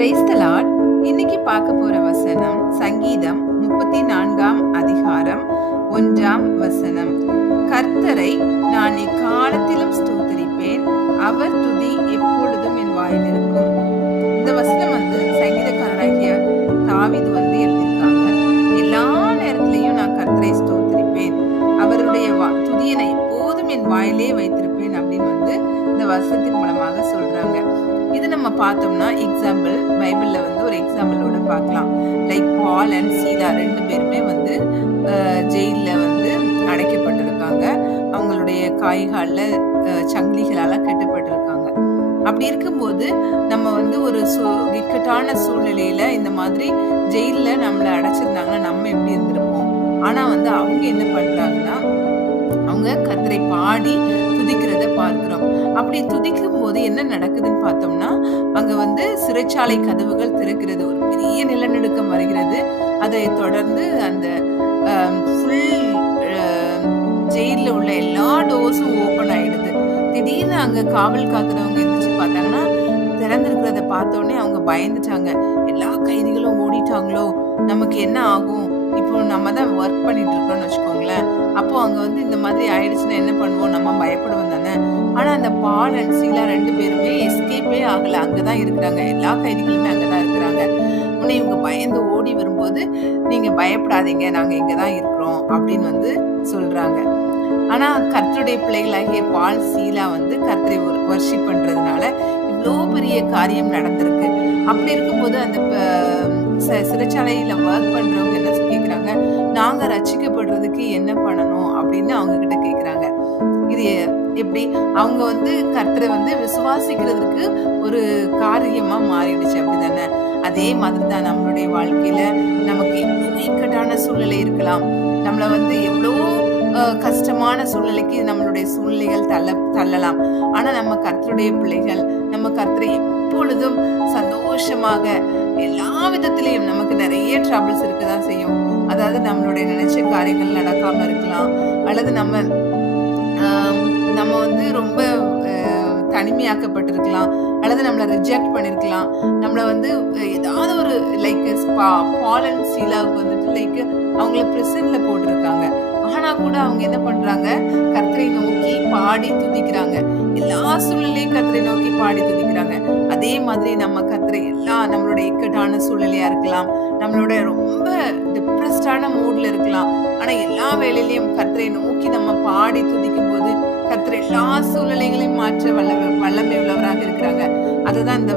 Praise the Lord. இன்னைக்கு பார்க்க போற வசனம் சங்கீதம் 34ஆம் அதிகாரம் 1ஆம் வசனம். கர்த்தரை நான் எக்காலத்திலும் ஸ்தோத்திரிப்பேன், அவர் துதி எப்பொழுதும் என் வாயில் இருக்கும். இந்த வசனம் சங்கீதக்காரராகிய தாவீது எழுதியிருக்காங்க. எல்லா நேரத்திலையும் நான் கர்த்தரை ஸ்தோத்திரிப்பேன், அவருடைய துதியை நான் எப்போதும் என் வாயிலே வைத்திருப்பேன் அப்படின்னு இந்த வசனத்தின் மூலமாக சொல்றாங்க. இது நம்ம பார்த்தோம்னா எக்ஸாம்பிள் பைபிள்ல ஒரு எக்ஸாம்பிளோட பார்க்கலாம். லைக் பால் அண்ட் சீலா 2 பேருமே ஜெயில அடைக்கப்பட்டிருக்காங்க. அவங்களுடைய காய்கால சங்கிலிகளால கட்டப்பட்டிருக்காங்க. அப்படி இருக்கும்போது நம்ம ஒரு இக்கட்டான சூழ்நிலையில இந்த மாதிரி ஜெயில நம்மளை அடைச்சிருந்தாங்கன்னா நம்ம எப்படி இருந்திருப்போம். ஆனா அவங்க என்ன பண்றாங்கன்னா அவங்க கர்த்தரை பாடி துதிக்கிறத பார்க்கிறோம். அப்படி துதிக்கும் போது என்ன நடக்குதுன்னு பார்த்தோம்னா அங்க சிறைச்சாலை கதவுகள் திறக்கிறது, ஒரு பெரிய நிலநடுக்கம் வருகிறது. அதை தொடர்ந்து அந்த ஃபுல் ஜெயில உள்ள எல்லா டோர்ஸும் ஓபன் ஆயிடுது. திடீர்னு அங்க காவல் காக்குறவங்க எந்திரிச்சு பார்த்தாங்கன்னா திறந்திருக்கிறத பார்த்தோன்னே அவங்க பயந்துட்டாங்க. எல்லா கைதிகளும் ஓடிட்டாங்களோ, நமக்கு என்ன ஆகும், இப்போ நம்ம தான் ஒர்க் பண்ணிட்டு இருக்கோம்னு வச்சுக்கோங்களேன். அப்போ அங்க இந்த மாதிரி ஆயிடுச்சுன்னா என்ன பண்ணுவோம், நம்ம பயப்படுவோம் தானே. ஆனா அந்த பால் அண்ட் சீலா 2 பேருமே எஸ்கேப்பே ஆகல, அங்கதான் இருக்கிறாங்க. எல்லா கைதிகளுமே அங்கதான் இருக்கிறாங்க. உடனே இவங்க பயந்து ஓடி வரும்போது நீங்க பயப்படாதீங்க, நாங்க இங்கதான் இருக்கிறோம் அப்படின்னு சொல்றாங்க. ஆனா கர்த்தருடைய பிள்ளைகளாகிய பால் சீலா கர்த்தரை வர்ஷிப் பண்றதுனால இவ்வளோ பெரிய காரியம் நடந்திருக்கு. அப்படி இருக்கும்போது அந்த சிறைச்சாலையில ஒர்க் பண்றவங்க என்ன கேக்குறாங்க, நாங்க ரட்சிக்கப்படுறதுக்கு என்ன பண்ணணும் அப்படின்னு அவங்க கிட்ட கேக்குறாங்க. இது எப்படி அவங்க கர்த்தரை விசுவாசிக்கிறதுக்கு ஒரு காரியமா மாறிடுச்சு, அப்படிதானே. அதே மாதிரிதான் நம்மளுடைய வாழ்க்கையில நமக்கு எவ்வளவு இக்கட்டான சூழ்நிலை இருக்கலாம். நம்மள எவ்வளோ கஷ்டமான சூழ்நிலைக்கு நம்மளுடைய சூழ்நிலைகள் தள்ளலாம். ஆனா நம்ம கர்த்தருடைய பிள்ளைகள், நம்ம கர்த்தரை எப்பொழுதும் சந்தோஷமாக எல்லா விதத்திலையும், நமக்கு நிறைய ட்ரபிள்ஸ் இருக்கதான் செய்யும். அதாவது நம்மளுடைய நினைச்ச காரியங்கள் நடக்காம இருக்கலாம், அல்லது நம்ம ரொம்ப தனிமையாக்கப்பட்டிருக்கலாம், அல்லது நம்மளை ரிஜெக்ட் பண்ணிருக்கலாம். நம்மள ஏதாவது ஒரு லைக் பால் அண்ட் சீலாவுக்கு லைக் அவங்கள பிரிசன்ல போட்டிருக்காங்க. ஆனா கூட அவங்க என்ன பண்றாங்க, கர்த்தரை நோக்கி பாடி துதிக்கிறாங்க. எல்லா சூழ்நிலையும் கர்த்தரை நோக்கி பாடி துதிக்கிறாங்க. அதே மாதிரி நம்ம கர்த்தரை நம்மளுடைய இக்கட்டான சூழ்நிலையா இருக்கலாம், நம்மளோட ரொம்ப டிப்ரெஸ்டான மூட்ல இருக்கலாம். ஆனா எல்லா வேலையிலையும் கர்த்தரை நோக்கி நம்ம பாடி துதிக்கும் போது கர்த்தர் எல்லா சூழ்நிலைகளையும் மாற்ற வல்லமை உள்ளவராக இருக்கிறாங்க. அதுதான் இந்த